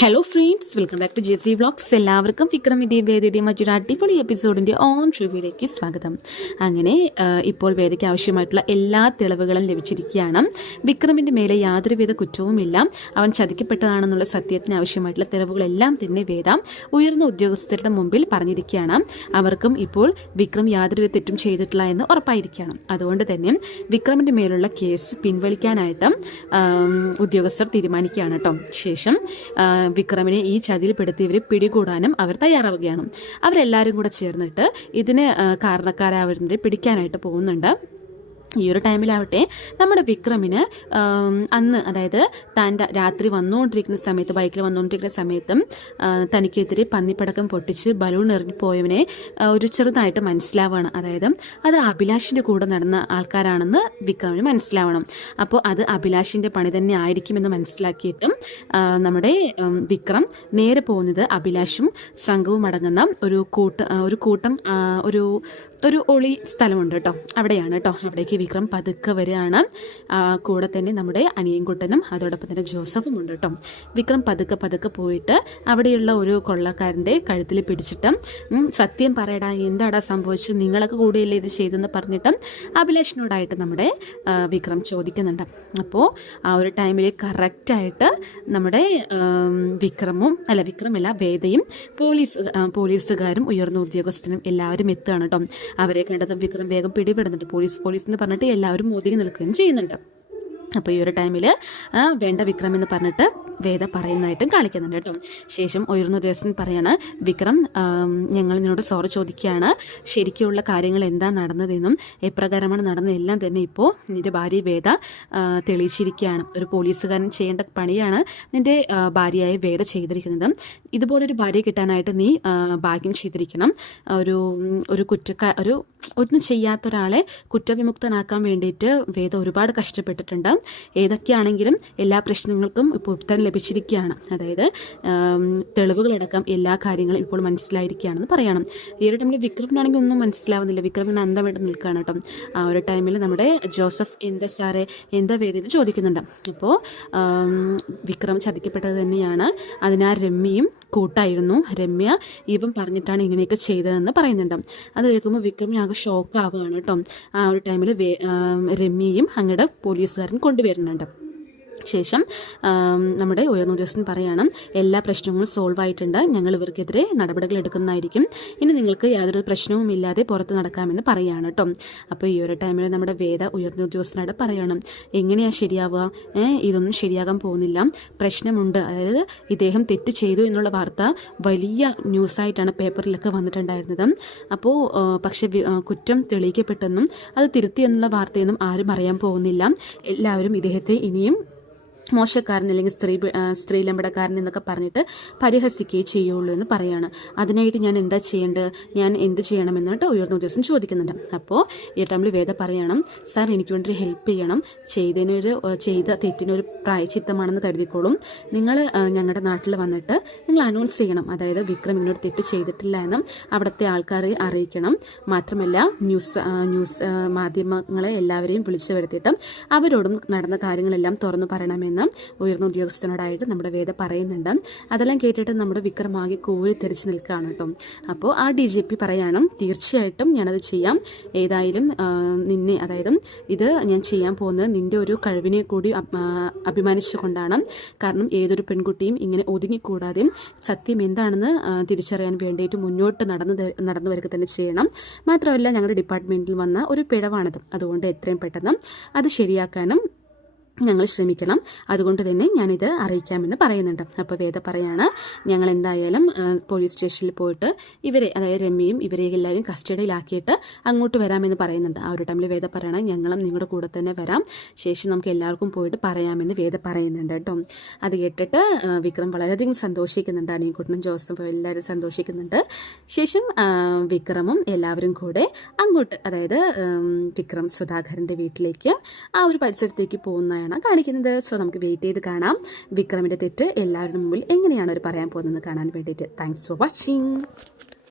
Hello friends welcome back to JC vlogs എല്ലാവർക്കും വിക്രമിന്റെയും വേദയുടെയും മറ്റൊരു അടിപൊളി എപ്പിസോഡിന്റെ ഓൺ റിവ്യൂയിലേക്ക് സ്വാഗതം. അങ്ങനെ ഇപ്പോൾ വേദയ്ക്ക് ആവശ്യമായിട്ടുള്ള എല്ലാ തെളിവുകളും ലഭിച്ചിരിക്കുകയാണ്. വിക്രമിന്റെ മേലെ യാതൊരുവിധ കുറ്റവുമില്ല. അവൻ ചതിക്കപ്പെട്ടതാണെന്നുള്ള സത്യത്തിന് ആവശ്യമായിട്ടുള്ള തെളിവുകളെല്ലാം തന്നെ വേദ. ഉയർന്ന ഉദ്യോഗസ്ഥരുടെ മുമ്പിൽ പറഞ്ഞിരിക്കുകയാണ്. അവർക്കും ഇപ്പോൾ വിക്രം യാതൊരുവിധ തെറ്റും ചെയ്തിട്ടില്ല എന്ന് ഉറപ്പായിരിക്കുകയാണ്. അതുകൊണ്ട് തന്നെ വിക്രമിന്റെ മേലുള്ള കേസ് പിൻവലിക്കാനായിട്ട് ഉദ്യോഗസ്ഥർ തീരുമാനിക്കുകയാണ് കേട്ടോ. ശേഷം വിക്രമിനെ ഈ ചതിയിൽപ്പെടുത്തിയവരെ പിടികൂടാനും അവർ തയ്യാറാവുകയാണ്. അവരെല്ലാവരും കൂടെ ചേർന്നിട്ട് ഇതിന് കാരണക്കാരെ അവരെ പിടിക്കാനായിട്ട് പോകുന്നുണ്ട്. ഈ ഒരു ടൈമിലാവട്ടെ നമ്മുടെ വിക്രമിന് അന്ന് അതായത് താൻ രാത്രി വന്നുകൊണ്ടിരിക്കുന്ന സമയത്ത് ബൈക്കിൽ വന്നുകൊണ്ടിരിക്കുന്ന സമയത്തും തനിക്കെതിരെ പന്നിപ്പടക്കം പൊട്ടിച്ച് ബലൂൺ എറിഞ്ഞു പോയവനെ ഒരു ചെറുതായിട്ട് മനസ്സിലാവുകയാണ് അതായത് അത് അഭിലാഷിന്റെ കൂടെ നടന്ന ആൾക്കാരാണെന്ന് വിക്രമിന് മനസ്സിലാവണം. അപ്പോൾ അത് അഭിലാഷിന്റെ പണി തന്നെ ആയിരിക്കുമെന്ന് മനസ്സിലാക്കിയിട്ടും നമ്മുടെ വിക്രം നേരെ പോകുന്നത് അഭിലാഷും സംഘവും അടങ്ങുന്ന ഒരു കൂട്ട ഒരു കൂട്ടം ഒരു ഒരു ഒളി സ്ഥലമുണ്ട് കേട്ടോ. അവിടെയാണ് കേട്ടോ. അവിടേക്ക് വിക്രം പതുക്കെ വരികയാണ്. കൂടെ തന്നെ നമ്മുടെ അനിയൻകുട്ടനും അതോടൊപ്പം തന്നെ ജോസഫും ഉണ്ട് കേട്ടോ. വിക്രം പതുക്കെ പതുക്കെ പോയിട്ട് അവിടെയുള്ള ഒരു കൊള്ളക്കാരന്റെ കഴുത്തിൽ പിടിച്ചിട്ട് സത്യം പറയടാ എന്താടാ സംഭവിച്ചത്? നിങ്ങളൊക്കെ കൂടിയല്ലേ ഇത് ചെയ്തെന്ന് പറഞ്ഞിട്ട് അഭിലേഷനോടായിട്ട് നമ്മുടെ വിക്രം ചോദിക്കുന്നുണ്ട്. അപ്പോൾ ആ ഒരു ടൈമിൽ കറക്റ്റായിട്ട് നമ്മുടെ വിക്രമും അല്ല വിക്രമല്ല വേദയും പോലീസ് പോലീസുകാരും ഉയർന്ന ഉദ്യോഗസ്ഥനും എല്ലാവരും എത്തുകയാണ് കേട്ടോ. അവരെ കണ്ടതും വിക്രം വേഗം പിടിപെടുന്നുണ്ട്. പോലീസ് പോലീസ് എന്ന് പറഞ്ഞിട്ട് എല്ലാവരും ഒതുങ്ങി നിൽക്കുകയും ചെയ്യുന്നുണ്ട്. അപ്പോൾ ഈ ഒരു ടൈമിൽ വേണ്ട വിക്രം എന്ന് പറഞ്ഞിട്ട് വേദ പറയുന്നതായിട്ടും കാണിക്കുന്നുണ്ട് കേട്ടോ. ശേഷം ഉയർന്ന ദിവസം പറയാണ് വിക്രം ഞങ്ങൾ നിന്നോട് സോറി ചോദിക്കുകയാണ്. ശരിക്കുള്ള കാര്യങ്ങൾ എന്താ നടന്നതെന്നും എപ്രകാരമാണ് നടന്നതെല്ലാം തന്നെ ഇപ്പോൾ നിന്റെ ഭാര്യ വേദ തെളിയിച്ചിരിക്കുകയാണ്. ഒരു പോലീസുകാരൻ ചെയ്യേണ്ട പണിയാണ് നിന്റെ ഭാര്യയായ വേദ ചെയ്തിരിക്കുന്നത്. ഇതുപോലൊരു ഭാര്യ കിട്ടാനായിട്ട് നീ ഭാഗ്യം ചെയ്തിരിക്കണം. ഒരു ഒരു കുറ്റക്കാ ഒരു ഒന്നും ചെയ്യാത്ത ഒരാളെ കുറ്റവിമുക്തനാക്കാൻ വേണ്ടിയിട്ട് വേദ ഒരുപാട് കഷ്ടപ്പെട്ടിട്ടുണ്ട്. ഏതൊക്കെയാണെങ്കിലും എല്ലാ പ്രശ്നങ്ങൾക്കും ഇപ്പോൾ ഉത്തരം ലഭിച്ചിരിക്കുകയാണ്. അതായത് തെളിവുകളടക്കം എല്ലാ കാര്യങ്ങളും ഇപ്പോൾ മനസ്സിലായിരിക്കുകയാണെന്ന് പറയണം. ഈ ടൈമിൽ വിക്രമിനാണെങ്കിൽ ഒന്നും മനസ്സിലാവുന്നില്ല. വിക്രമിന് അന്തമായിട്ട് നിൽക്കുകയാണ് കേട്ടോ. ആ ഒരു ടൈമിൽ നമ്മുടെ ജോസഫ് എന്താ സാറേ എന്താ വേദിയിൽ ചോദിക്കുന്നുണ്ട്. അപ്പോൾ വിക്രം ചതിക്കപ്പെട്ടത് തന്നെയാണ്. അതിനാ രമ്യയും കൂട്ടായിരുന്നു. രമ്യ ഇവൻ പറഞ്ഞിട്ടാണ് ഇങ്ങനെയൊക്കെ ചെയ്തതെന്ന് പറയുന്നുണ്ട്. അത് കേൾക്കുമ്പോൾ വിക്രമിന് ഷോക്ക് ആവുകയാണ് കേട്ടോ. ആ ഒരു ടൈമിൽ രമ്യയും അങ്ങയുടെ പോലീസുകാരൻ കൊണ്ടുവരുന്നുണ്ട്. ശേഷം നമ്മുടെ ഉയർന്ന ഉദ്യോഗസ്ഥൻ പറയണം എല്ലാ പ്രശ്നങ്ങളും സോൾവ് ആയിട്ടുണ്ട്. ഞങ്ങൾ ഇവർക്കെതിരെ നടപടികൾ എടുക്കുന്നതായിരിക്കും. ഇനി നിങ്ങൾക്ക് യാതൊരു പ്രശ്നവും ഇല്ലാതെ പുറത്ത് നടക്കാമെന്ന് പറയാണ് കേട്ടോ അപ്പോൾ ഈ ഒരു ടൈമിൽ നമ്മുടെ വേദ ഉയർന്ന ഉദ്യോഗസ്ഥനോട് പറയണം എങ്ങനെയാണ് ശരിയാവുക? ഇതൊന്നും ശരിയാകാൻ പോകുന്നില്ല. പ്രശ്നമുണ്ട്. അതായത് ഇദ്ദേഹം തെറ്റ് ചെയ്തു എന്നുള്ള വാർത്ത വലിയ ന്യൂസായിട്ടാണ് പേപ്പറിലൊക്കെ വന്നിട്ടുണ്ടായിരുന്നത്. അപ്പോൾ പക്ഷെ കുറ്റം തെളിയിക്കപ്പെട്ടെന്നും അത് തിരുത്തി എന്നുള്ള വാർത്തയൊന്നും ആരും അറിയാൻ പോകുന്നില്ല. എല്ലാവരും ഇദ്ദേഹത്തെ ഇനിയും മോശക്കാരൻ അല്ലെങ്കിൽ സ്ത്രീ പി- സ്ത്രീ ലമ്പടക്കാരൻ എന്നൊക്കെ പറഞ്ഞിട്ട് പരിഹസിക്കുകയേ ചെയ്യുള്ളൂ എന്ന് പറയാണ്. അതിനായിട്ട് ഞാൻ എന്താ ചെയ്യേണ്ടത്? ഞാൻ എന്ത് ചെയ്യണമെന്നിട്ട് ഉയർന്ന ഉദ്ദേശം ചോദിക്കുന്നുണ്ട്. അപ്പോൾ ടൈമിൽ വേദ പറയണം സാർ എനിക്ക് വേണ്ടി ഹെൽപ്പ് ചെയ്യണം. ചെയ്തതിനൊരു ചെയ്ത തെറ്റിനൊരു പ്രായച്ചിത്തമാണെന്ന് കരുതിക്കോളും. നിങ്ങൾ ഞങ്ങളുടെ നാട്ടിൽ വന്നിട്ട് നിങ്ങൾ അനൗൺസ് ചെയ്യണം. അതായത് വിക്രം ഇങ്ങനൊരു തെറ്റ് ചെയ്തിട്ടില്ല എന്നും അവിടുത്തെ ആൾക്കാരെ അറിയിക്കണം. മാത്രമല്ല ന്യൂസ് ന്യൂസ് മാധ്യമങ്ങളെ എല്ലാവരെയും വിളിച്ചു വരുത്തിയിട്ട് അവരോടും നടന്ന കാര്യങ്ങളെല്ലാം തുറന്നു പറയണമെന്ന് ഉയർന്ന ഉദ്യോഗസ്ഥനോടായിട്ട് നമ്മുടെ വേദ പറയുന്നുണ്ട്. അതെല്ലാം കേട്ടിട്ട് നമ്മുടെ വിക്രമാകെ കോരി തെറിച്ച് നിൽക്കുകയാണ് കേട്ടോ. അപ്പോൾ ആ ഡി ജി പി പറയാണ് തീർച്ചയായിട്ടും ഞാനത് ചെയ്യാം. ഏതായാലും നിന്നെ അതായത് ഇത് ഞാൻ ചെയ്യാൻ പോകുന്നത് നിന്റെ ഒരു കഴിവിനെ കൂടി അഭിമാനിച്ചുകൊണ്ടാണ്. കാരണം ഏതൊരു പെൺകുട്ടിയും ഇങ്ങനെ ഒതുങ്ങിക്കൂടാതെയും സത്യം എന്താണെന്ന് തിരിച്ചറിയാൻ വേണ്ടിയിട്ട് മുന്നോട്ട് നടന്ന് നടന്നു വരിക തന്നെ ചെയ്യണം. മാത്രമല്ല ഞങ്ങളുടെ ഡിപ്പാർട്ട്മെന്റിൽ വന്ന ഒരു പിഴവാണത്. അതുകൊണ്ട് എത്രയും പെട്ടെന്ന് അത് ശരിയാക്കാനും ഞങ്ങൾ ശ്രമിക്കണം. അതുകൊണ്ട് തന്നെ ഞാനിത് അറിയിക്കാമെന്ന് പറയുന്നുണ്ട്. അപ്പോൾ വേദ പറയാണ് ഞങ്ങൾ എന്തായാലും പോലീസ് സ്റ്റേഷനിൽ പോയിട്ട് ഇവരെ അതായത് രമ്യയും ഇവരെ എല്ലാവരും കസ്റ്റഡിയിലാക്കിയിട്ട് അങ്ങോട്ട് വരാമെന്ന് പറയുന്നുണ്ട്. ആ ഒരു ടൈമിൽ വേദ പറയണം ഞങ്ങളും നിങ്ങളുടെ കൂടെ തന്നെ വരാം. ശേഷം നമുക്ക് എല്ലാവർക്കും പോയിട്ട് പറയാമെന്ന് വേദ പറയുന്നുണ്ട് കേട്ടോ. അത് കേട്ടിട്ട് വിക്രം വളരെയധികം സന്തോഷിക്കുന്നുണ്ട്. അനിയൻകുട്ടനും ജോസഫും എല്ലാവരും സന്തോഷിക്കുന്നുണ്ട്. ശേഷം വിക്രമും എല്ലാവരും കൂടെ അങ്ങോട്ട് അതായത് വിക്രം സുധാകരന്റെ വീട്ടിലേക്ക് ആ ഒരു പരിസരത്തേക്ക് പോകുന്നതാണ് കാണിക്കുന്നത്. സോ നമുക്ക് വെയിറ്റ് ചെയ്ത് കാണാം. വിക്രമിന്റെ തെറ്റ് എല്ലാവരുടെ മുമ്പിൽ എങ്ങനെയാണ് അവർ പറയാൻ പോകുന്നത് കാണാൻ വേണ്ടിയിട്ട്. Thanks for watching